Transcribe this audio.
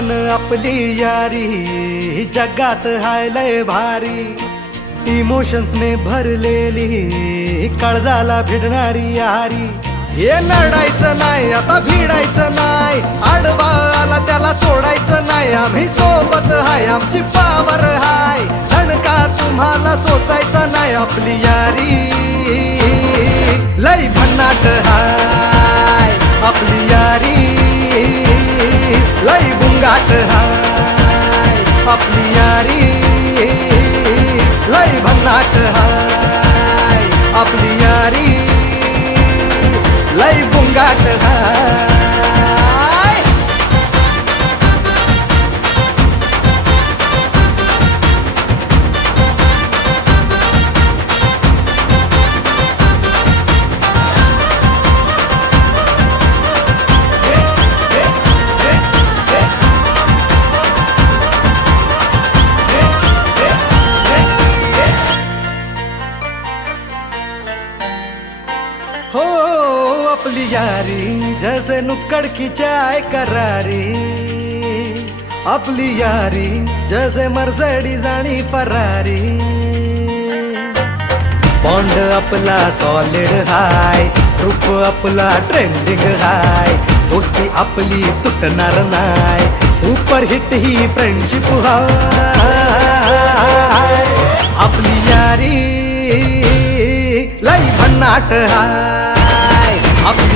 जान आपली यारी जगात हाय लय भारी, इमोशन्स ने भरलेली काळजाला भिडणारी यारी. हे लढायचं नाही आता भिडायचं नाही, आडवा आला त्याला सोडायचं नाही. आम्ही सोबत हाय आमची पावर हाय, धणका तुम्हाला सोसायचा नाही. आपली यारी लय भन्नाट हाय, आपली यारी लय बुंगाट हाय. आपली यारी लय भन्नाट हाय, आपली यारी लय बुंगाट हाय. हो आपली यारी जैसे नुक्कड़ की चाय करारी, आपली यारी जैसे मर्सिडीज आणि फरारी. बॉन्ड आपला सॉलिड हाय, ग्रुप आपला ट्रेंडिंग हाय. दोस्ती आपली तुटणार नाय, सुपर हिट ही फ्रेंडशिप हाय. आपली यारी लय भन्नाट हाय, आपली